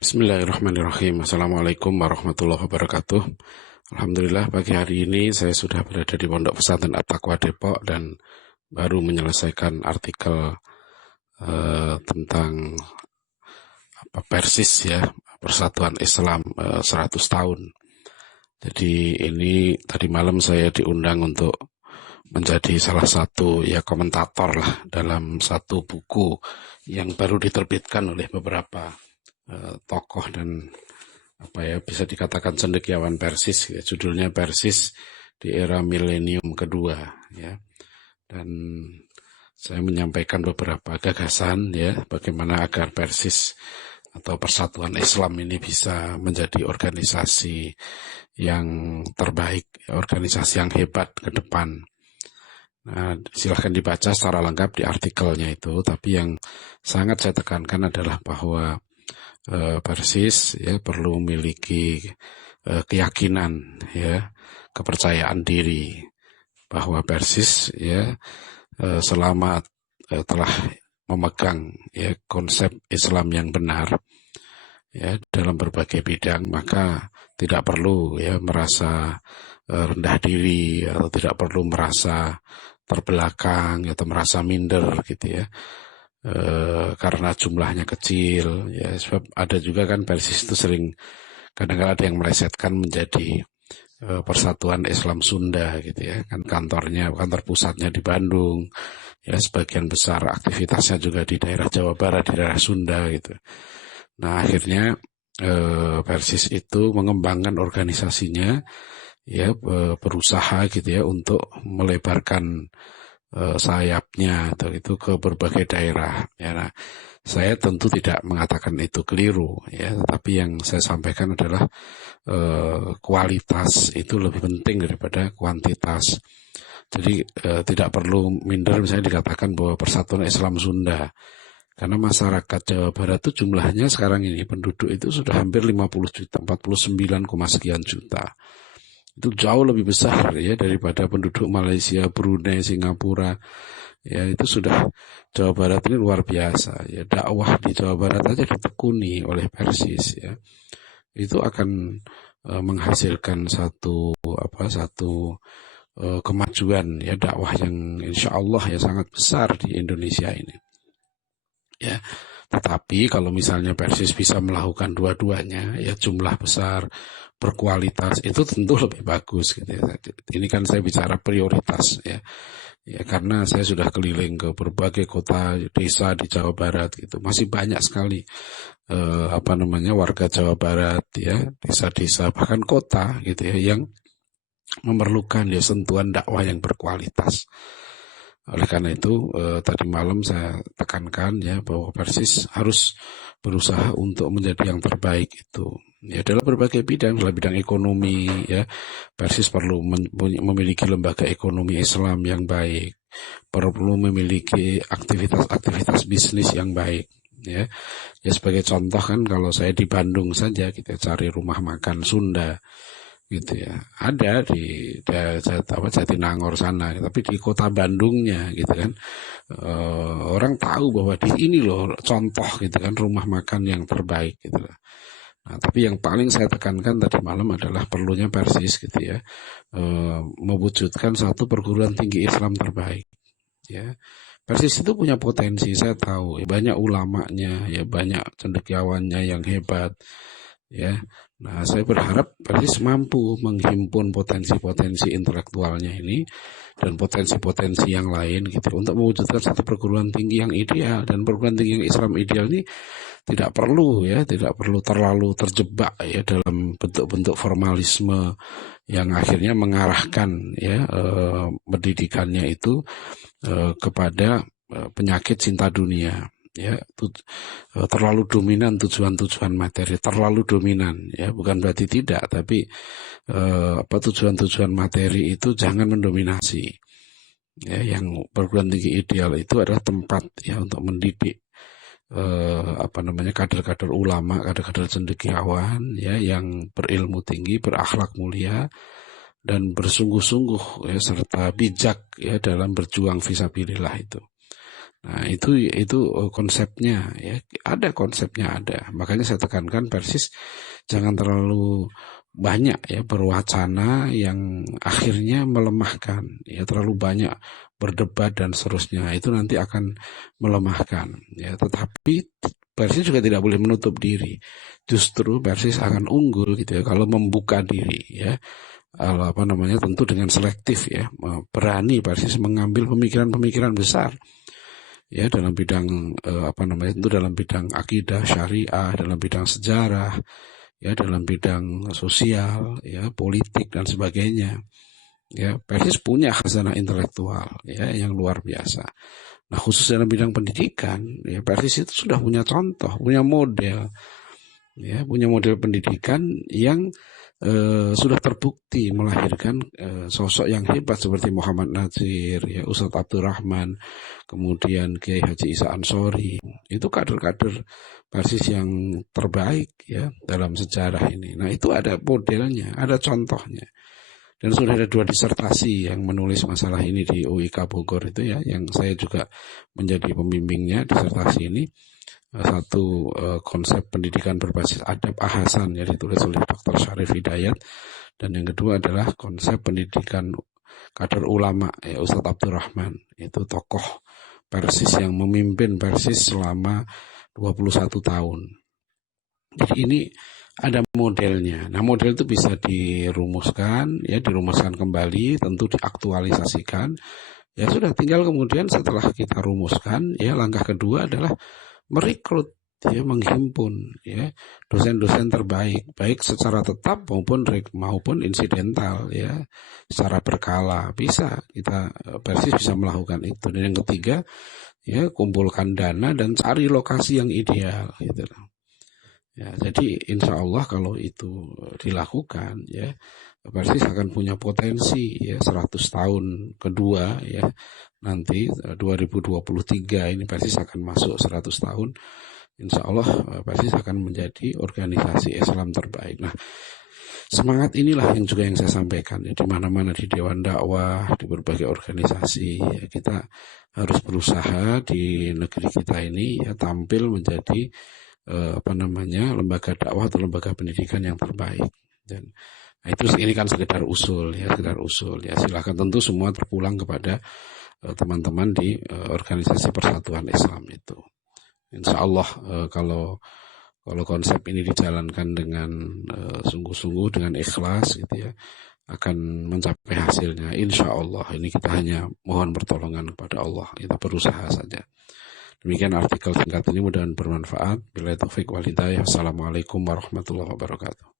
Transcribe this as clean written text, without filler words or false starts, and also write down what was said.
Bismillahirrahmanirrahim. Assalamualaikum warahmatullahi wabarakatuh. Alhamdulillah pagi hari ini saya sudah berada di Pondok Pesantren At-Taqwa Depok dan baru menyelesaikan artikel tentang Persis ya, Persatuan Islam 100 tahun. Jadi ini tadi malam saya diundang untuk menjadi salah satu komentator lah dalam satu buku yang baru diterbitkan oleh beberapa tokoh dan bisa dikatakan cendekiawan Persis ya. Judulnya Persis di Era Milenium Kedua ya. Dan saya menyampaikan beberapa gagasan ya, bagaimana agar Persis atau Persatuan Islam ini bisa menjadi organisasi yang terbaik, organisasi yang hebat ke depan. Nah, silahkan dibaca secara lengkap di artikelnya itu, tapi yang sangat saya tekankan adalah bahwa Persis ya perlu memiliki keyakinan ya, kepercayaan diri bahwa Persis ya selama telah memegang ya konsep Islam yang benar ya dalam berbagai bidang, maka tidak perlu ya merasa rendah diri atau tidak perlu merasa terbelakang atau merasa minder gitu ya. Karena jumlahnya kecil ya, sebab ada juga kan Persis itu sering kadang-kadang ada yang melesetkan menjadi Persatuan Islam Sunda gitu ya, kan kantor pusatnya di Bandung ya, sebagian besar aktivitasnya juga di daerah Jawa Barat, di daerah Sunda gitu. Nah akhirnya Persis itu mengembangkan organisasinya ya, berusaha gitu ya untuk melebarkan sayapnya atau itu ke berbagai daerah ya. Nah, saya tentu tidak mengatakan itu keliru ya, tapi yang saya sampaikan adalah kualitas itu lebih penting daripada kuantitas. Jadi tidak perlu minder misalnya dikatakan bahwa Persatuan Islam Sunda, karena masyarakat Jawa Barat itu jumlahnya sekarang ini penduduk itu sudah hampir 50 juta, 49, sekian juta. Itu jauh lebih besar ya daripada penduduk Malaysia, Brunei, Singapura. Ya itu sudah, Jawa Barat ini luar biasa ya. Dakwah di Jawa Barat aja ditekuni oleh Persis ya. Itu akan menghasilkan satu kemajuan ya, dakwah yang insya Allah ya sangat besar di Indonesia ini. Ya. Tetapi kalau misalnya Persis bisa melakukan dua-duanya ya, jumlah besar, berkualitas, itu tentu lebih bagus gitu ya. Ini kan saya bicara prioritas ya. Ya karena saya sudah keliling ke berbagai kota, desa di Jawa Barat gitu. Masih banyak sekali warga Jawa Barat ya, desa-desa bahkan kota gitu ya yang memerlukan ya sentuhan dakwah yang berkualitas. Oleh karena itu tadi malam saya tekankan ya bahwa Persis harus berusaha untuk menjadi yang terbaik itu ya dalam berbagai bidang. Dalam bidang ekonomi ya, Persis perlu memiliki lembaga ekonomi Islam yang baik, perlu memiliki aktivitas bisnis yang baik ya. Ya sebagai contoh kan, kalau saya di Bandung saja kita cari rumah makan Sunda gitu ya, ada di Jatinangor sana, tapi di kota Bandungnya gitu kan, orang tahu bahwa di ini loh contoh gitu kan rumah makan yang terbaik gitu lah. Nah, tapi yang paling saya tekankan tadi malam adalah perlunya Persis gitu ya, mewujudkan satu perguruan tinggi Islam terbaik ya. Persis itu punya potensi, saya tahu ya, banyak ulamanya ya, banyak cendekiawannya yang hebat ya. Nah, saya berharap Persis mampu menghimpun potensi-potensi intelektualnya ini dan potensi-potensi yang lain gitu untuk mewujudkan satu perguruan tinggi yang ideal. Dan perguruan tinggi yang Islam ideal ini tidak perlu terlalu terjebak ya dalam bentuk-bentuk formalisme yang akhirnya mengarahkan ya pendidikannya itu kepada penyakit cinta dunia. Ya, terlalu dominan tujuan-tujuan materi, terlalu dominan ya, bukan berarti tidak, tapi tujuan-tujuan materi itu jangan mendominasi ya. Yang perguruan tinggi ideal itu adalah tempat ya untuk mendidik kader-kader ulama, kader-kader cendekiawan ya yang berilmu tinggi, berakhlak mulia dan bersungguh-sungguh ya serta bijak ya dalam berjuang fisabilillah itu. Nah, itu konsepnya ya. Ada konsepnya ada. Makanya saya tekankan Persis jangan terlalu banyak ya berwacana yang akhirnya melemahkan ya, terlalu banyak berdebat dan seterusnya. Itu nanti akan melemahkan ya. Tetapi Persis juga tidak boleh menutup diri. Justru Persis akan unggul gitu ya kalau membuka diri ya. Tentu dengan selektif ya. Berani Persis mengambil pemikiran-pemikiran besar ya dalam bidang tentu dalam bidang akidah syariah, dalam bidang sejarah, ya dalam bidang sosial, ya politik dan sebagainya. Ya, Persis punya khazanah intelektual ya yang luar biasa. Nah, khusus dalam bidang pendidikan, ya Persis itu sudah punya contoh, punya model, ya punya model pendidikan yang sudah terbukti melahirkan sosok yang hebat seperti Muhammad Nazir, ya Ustadz Abdurrahman, kemudian Kiai Haji Isa Ansori. Itu kader-kader Persis yang terbaik ya dalam sejarah ini. Nah, itu ada modelnya, ada contohnya. Dan sudah ada 2 disertasi yang menulis masalah ini di UIK Bogor itu ya, yang saya juga menjadi pembimbingnya disertasi ini. Satu konsep pendidikan berbasis adab Ahasan yang ditulis oleh Dr. Syarif Hidayat, dan yang kedua adalah konsep pendidikan kader ulama ya Ustadz Abdurrahman, itu tokoh Persis yang memimpin Persis selama 21 tahun. Jadi ini ada modelnya. Nah, model itu bisa dirumuskan kembali, tentu diaktualisasikan. Ya sudah, tinggal kemudian setelah kita rumuskan ya langkah kedua adalah merekrut ya, menghimpun ya dosen-dosen terbaik baik secara tetap maupun insidental ya, secara berkala bisa kita Persis bisa melakukan itu. Dan yang ketiga ya kumpulkan dana dan cari lokasi yang ideal gitu. Ya, jadi insya Allah kalau itu dilakukan ya Persis akan punya potensi ya 100 tahun kedua ya nanti 2023 ini Persis akan masuk 100 tahun. Insya Allah Persis akan menjadi organisasi Islam terbaik. Nah, semangat inilah yang saya sampaikan ya, di mana-mana di Dewan Dakwah, di berbagai organisasi ya, kita harus berusaha di negeri kita ini ya tampil menjadi lembaga dakwah atau lembaga pendidikan yang terbaik. Dan nah, ini kan sekedar usul ya. Silakan, tentu semua terpulang kepada teman-teman di organisasi Persatuan Islam itu. Insya Allah kalau konsep ini dijalankan dengan sungguh-sungguh, dengan ikhlas gitu ya, akan mencapai hasilnya. Insya Allah. Ini kita hanya mohon pertolongan kepada Allah. Kita berusaha saja. Demikian artikel singkat ini, mudah-mudahan bermanfaat. Billahi taufik wal hidayah. Assalamualaikum warahmatullahi wabarakatuh.